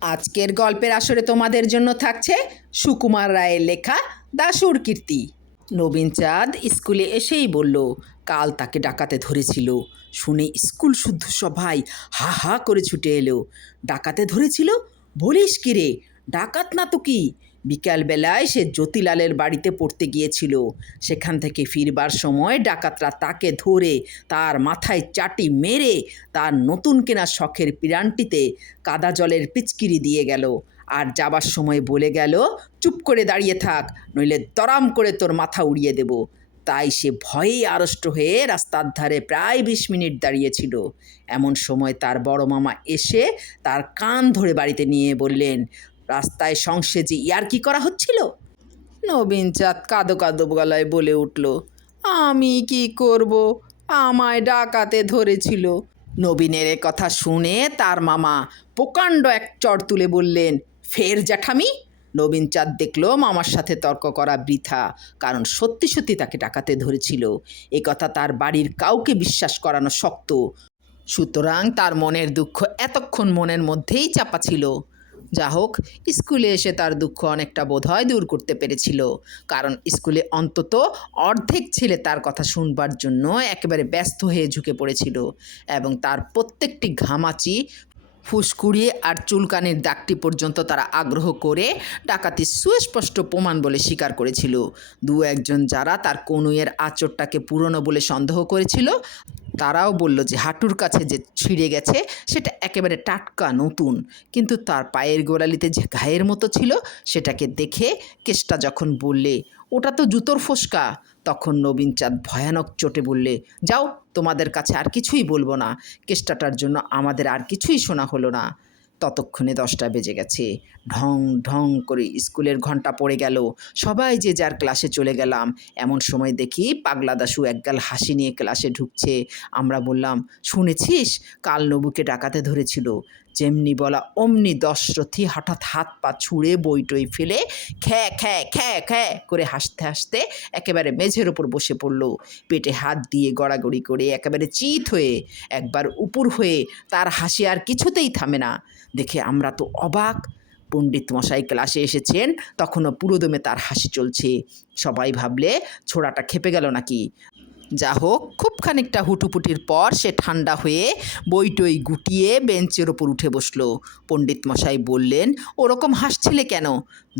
আজকের গল্পের আসরে তোমাদের জন্য থাকছে সুকুমার রায়ের লেখা দাসুর কীর্তি। নবীন চাঁদ স্কুলে এসেই বলল, কাল তাকে ডাকাতে ধরেছিল। শুনে স্কুল শুদ্ধ সবাই হা হা করে ছুটে এলো। ডাকাতে ধরেছিল? বলিস কিরে ডাকাত না তো কি? বিকালবেলায় সে জ্যোতিলালের বাড়িতে পড়তে গিয়েছিল। সেখান থেকে ফিরবার সময় ডাকাতরা তাকে ধরে তার মাথায় চাটি মেরে তার নতুন কেনা শখের পিরানটিতে কাদা জলের পিচকিরি দিয়ে গেল। আর যাবার সময় বলে গেল, চুপ করে দাঁড়িয়ে থাক, নইলে দরাম করে তোর মাথা উড়িয়ে দেব। তাই সে ভয়েই আড়ষ্ট হয়ে রাস্তার ধারে প্রায় বিশ মিনিট দাঁড়িয়েছিল। এমন সময় তার বড় মামা এসে তার কান ধরে বাড়িতে নিয়ে বললেন রাস্তায় সংসেজে ইয়ার কি করা হচ্ছিল? নবীন চাঁদ কাদো কাদো গলায় বলে উঠল, আমি কি করব? আমায় ডাকাতে ধরেছিল। নবীনের এ কথা শুনে তার মামা প্রকাণ্ড এক চড় তুলে বললেন, ফের জ্যাঠামি? নবীন চাঁদ দেখল মামার সাথে তর্ক করা বৃথা, কারণ সত্যি সত্যি তাকে ডাকাতে ধরেছিল। এ কথা তার বাড়ির কাউকে বিশ্বাস করানো শক্ত। সুতরাং তার মনের দুঃখ এতক্ষণ মনের মধ্যেই চাপা ছিল। যা হোক স্কুলে এসে তার দুঃখ অনেকটা বোধ হয় দূর করতে পেরেছিল। কারণ স্কুলে অন্তত অর্ধেক ছেলে তার কথা শুনবার জন্য একেবারে ব্যস্ত হয়ে ঝুঁকে পড়েছিল এবং তার প্রত্যেকটি ঘামাচি ফুসকুড়িয়ে আর চুলকানির দাগটি পর্যন্ত তারা আগ্রহ করে ডাকাতি সুস্পষ্ট প্রমাণ বলে স্বীকার করেছিল। দু একজন যারা তার কনুইয়ের আঁচড়টাকে পুরনো বলে সন্দেহ করেছিল, তারাও বলল যে হাঁটুর কাছে যে ছিঁড়ে গেছে সেটা একেবারে টাটকা নতুন। কিন্তু তার পায়ের গোড়ালিতে যে ঘায়ের মতো ছিল, সেটাকে দেখে কেষ্টা যখন বললে ওটা তো জুতোর ফোসকা। তখন নবীন চাঁদ ভয়ানক চোটে বললে, যাও, তোমাদের কাছে আর কিছুই বলব না। কেষ্টাটার জন্য আমাদের আর কিছুই শোনা হলো না। ততক্ষণে দশটা বেজে গেছে। ঢং ঢং করে স্কুলের ঘণ্টা পড়ে গেল। সবাই যে যার ক্লাসে চলে গেলাম। এমন সময় দেখি পাগলা দাশু একগাল হাসি নিয়ে ক্লাসে ঢুকছে। আমরা বললাম, শুনেছিস? কাল নবুকে ডাকাতে ধরেছিল। যেমনি বলা অমনি দশরথী হঠাৎ হাত পা ছুঁড়ে বইটই ফেলে খ্যা খ্যা খ্যা খ্যা করে হাসতে হাসতে একেবারে মেঝের ওপর বসে পড়ল। পেটে হাত দিয়ে গড়াগড়ি করে একেবারে চিত হয়ে একবার উপুর হয়ে তার হাসি আর কিছুতেই থামে না। দেখে আমরা তো অবাক। পণ্ডিত মশাই ক্লাসে এসেছেন, তখনও পুরোদমে তার হাসি চলছে। সবাই ভাবলে ছোড়াটা খেপে গেল নাকি? যা হোক, খুব খানিকটা হুটুপুটির পর সে ঠান্ডা হয়ে বইটই গুটিয়ে বেঞ্চের ওপর উঠে বসল। পণ্ডিত মশাই বললেন, ওরকম হাসছিলে কেন?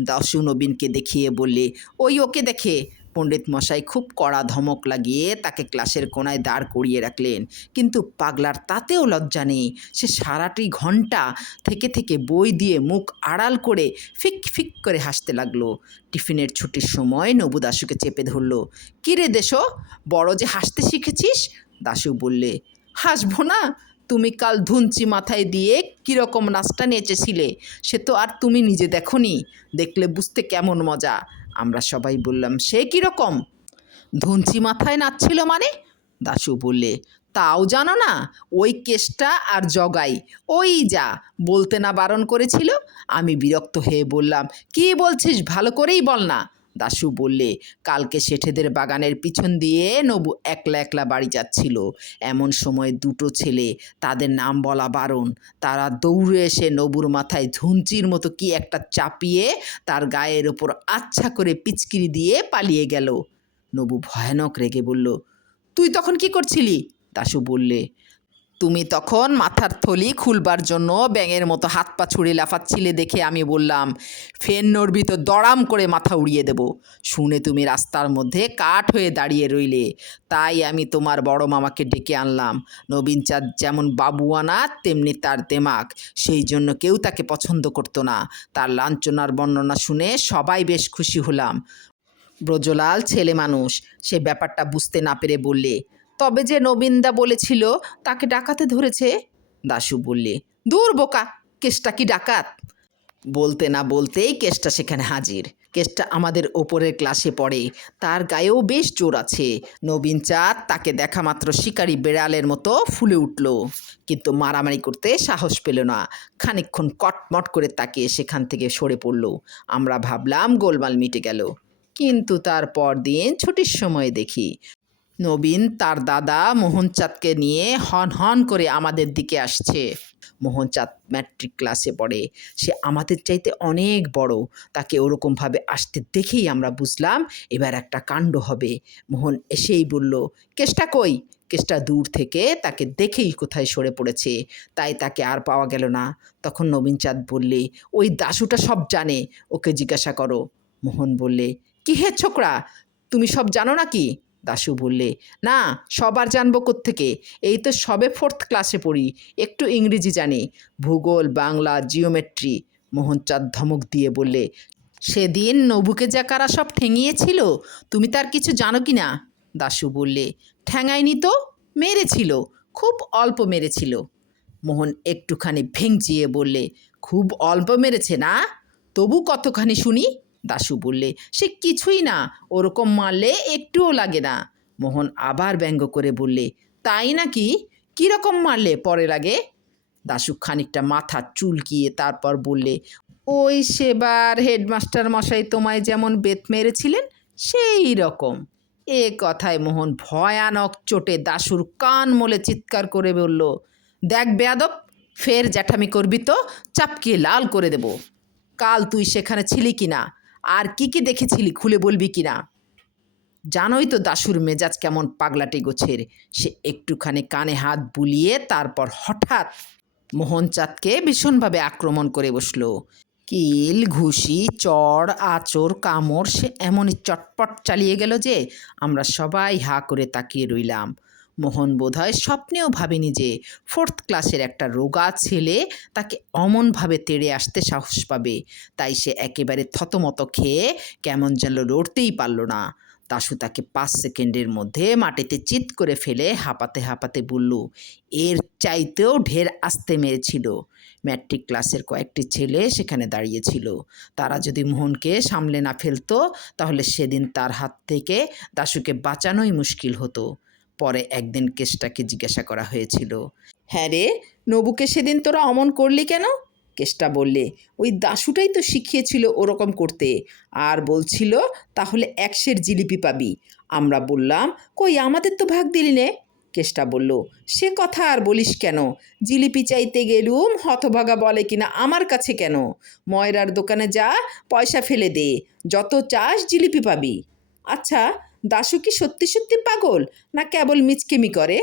দাশু নবীনকে দেখিয়ে বললে, ওই ওকে দেখে। পণ্ডিত মশাই খুব কড়া ধমক লাগিয়ে তাকে ক্লাসের কোনায় দাঁড় করিয়ে রাখলেন। কিন্তু পাগলার তাতেও লজ্জা নেই। সে সারাটি ঘণ্টা থেকে থেকে বই দিয়ে মুখ আড়াল করে ফিক ফিক করে হাসতে লাগল। টিফিনের ছুটির সময় নবু দাশুকে চেপে ধরলো কিরে দেশো, বড় যে হাসতে শিখেছিস? দাশু বললে, হাসবো না, তুমি কাল ধুঞ্চি মাথায় দিয়ে কীরকম নাচটা নেচেছিলে, সে তো আর তুমি নিজে দেখনি। দেখলে বুঝতে কেমন মজা। আমরা সবাই বললাম, সে কীরকম? ধুঞ্চি মাথায় নাচছিল মানে? দাশু বললে, তাও জানো না, ওই কেসটা আর জগাই, ওই যা, বলতে না বারণ করেছিল? আমি বিরক্ত হয়ে বললাম, কি বলছিস, ভালো করেই বল না। দাশু বললে, কালকে শেঠেদের বাগানের পিছন দিয়ে নবু একলা একলা বাড়ি যাচ্ছিল। এমন সময় দুটো ছেলে, তাদের নাম বলা বারণ। তারা দৌড়ে এসে নবুর মাথায় ধুঞ্চির মতো কি একটা চাপিয়ে তার গায়ের ওপর আচ্ছা করে পিচকিরি দিয়ে পালিয়ে গেল। নবু ভয়ানক রেগে বলল, তুই তখন কি করছিলি? দাশু বললে তুমি তখন মাথার থলি খুলবার জন্য ব্যাঙের মতো হাত পা ছুঁড়ে লাফাচ্ছিলে দেখে আমি বললাম, ফের নড়বি তো দড়াম করে মাথা উড়িয়ে দেব। শুনে তুমি রাস্তার মধ্যে কাঠ হয়ে দাঁড়িয়ে রইলে। তাই আমি তোমার বড় মামাকে ডেকে আনলাম। নবীন চাঁদ যেমন বাবুয়ানা তেমনি তার দেমাক। সেই জন্য কেউ তাকে পছন্দ করতো না। তার লাঞ্ছনার বর্ণনা শুনে সবাই বেশ খুশি হলাম। ব্রজলাল ছেলে মানুষ, সে ব্যাপারটা বুঝতে না পেরে বললে তবে যে নবীনদা বলেছিল, তাকে ডাকাতে ধরেছে? দাশু বললে, দূর বোকা কেসটা কি ডাকাত? বলতে না বলতেই কেসটা সেখানে হাজির। কেসটা আমাদের ওপরের ক্লাসে পড়ে, তার গায়েও বেশ জোর আছে। নবীন চাঁদ তাকে দেখা মাত্র শিকারি বেড়ালের মতো ফুলে উঠল। কিন্তু মারামারি করতে সাহস পেল না। খানিকক্ষণ কটমট করে তাকে সেখান থেকে সরে পড়ল। আমরা ভাবলাম গোলমাল মিটে গেল। কিন্তু তারপর দিন ছুটির সময় দেখি নবীন তার দাদা মোহনচাঁদকে নিয়ে হন হন করে আমাদের দিকে আসছে। মোহনচাঁদ ম্যাট্রিক ক্লাসে পড়ে। সে আমাদের চাইতে অনেক বড়। তাকে ওরকমভাবে আসতে দেখেই আমরা বুঝলাম, এবার একটা কাণ্ড হবে। মোহন এসেই বলল কেষ্টা কই? কেষ্টা দূর থেকে তাকে দেখেই কোথায় সরে পড়েছে। তাই তাকে আর পাওয়া গেল না। তখন নবীনচাঁদ বললে, ওই দাসুটা সব জানে। ওকে জিজ্ঞাসা করো। মোহন বললে, কি হে ছোকরা? তুমি সব জানো নাকি? দাশু বললে, না, সবার জানব থেকে এই তো সবে ফোর্থ ক্লাসে পড়ি, একটু ইংরেজি জানি। ভূগোল, বাংলা জিওমেট্রি মোহনচাঁদ ধমক দিয়ে বললে, সেদিন নবুকে যা কারা সব ঠেঙিয়েছিল, তুমি তার কিছু জানো কি না? দাশু বললে ঠ্যাঙায়নি তো? মেরেছিল, খুব অল্প মেরেছিল। মোহন একটুখানি ভেঙচিয়ে বললে, খুব অল্প মেরেছে না? তবু কতখানি শুনি? দাশু বললে, সে কিছুই না, ওরকম মারলে একটুও লাগে না। মোহন আবার ব্যঙ্গ করে বললে, তাই নাকি? কীরকম মারলে পরে লাগে দাশু খানিকটা মাথা চুলকিয়ে তারপর বললে, ওই সেবার হেডমাস্টার মশাই তোমায় যেমন বেত মেরেছিলেন, সেই রকম। এ কথায় মোহন ভয়ানক চোটে দাশুর কান মলে চিৎকার করে বলল, দেখ বেয়াদব, ফের জ্যাঠামি করবি তো, চাপকিয়ে লাল করে দেব। কাল তুই সেখানে ছিলি কি না আর কি কি দেখেছিলি? খুলে বলবি কি না? জানোই তো দাশুর মেজাজ কেমন পাগলাটে গোছের। সে একটুখানি কানে হাত বুলিয়ে তারপর হঠাৎ মোহনচাঁদকে ভীষণভাবে আক্রমণ করে বসল। কিল, ঘুষি, চড় আচর কামড়, সে এমনই চটপট চালিয়ে গেল যে আমরা সবাই হা করে তাকিয়ে রইলাম। মোহন বোধহয় স্বপ্নেও ভাবেনি যে ফোর্থ ক্লাসের একটা রোগা ছেলে তাকে অমনভাবে তেড়ে আসতে সাহস পাবে। তাই সে একেবারে থতমত খেয়ে কেমন যেন লড়তেই পারল না। দাশু তাকে পাঁচ সেকেন্ডের মধ্যে মাটিতে চিৎ করে ফেলে হাঁপাতে হাঁপাতে বলল, এর চাইতেও ঢের আসতে মেরেছিল। ম্যাট্রিক ক্লাসের কয়েকটি ছেলে সেখানে দাঁড়িয়েছিল। তারা যদি মোহনকে সামলে না ফেলতো, তাহলে সেদিন তার হাত থেকে দাশুকে বাঁচানোই মুশকিল হতো। পরে একদিন কেষ্টাকে জিজ্ঞাসা করা হয়েছিল। হ্যাঁ রে, নবুকে সেদিন তোরা অমন করলি কেন? কেষ্টা বললে, ওই দাশুটাই তো শিখিয়েছিল ওরকম করতে। আর বলছিল, তাহলে একশের জিলিপি পাবি। আমরা বললাম, কই, আমাদের তো ভাগ দিলি নে। কেষ্টা বলল, সে কথা আর বলিস কেন? জিলিপি চাইতে গেলুম, হতভাগা বলে কিনা আমার কাছে কেন? ময়রার দোকানে যা, পয়সা ফেলে দে। যত চাস জিলিপি পাবি। আচ্ছা দাশু কি সত্যি সত্যি পাগল না কেবল মিচকেমি করে?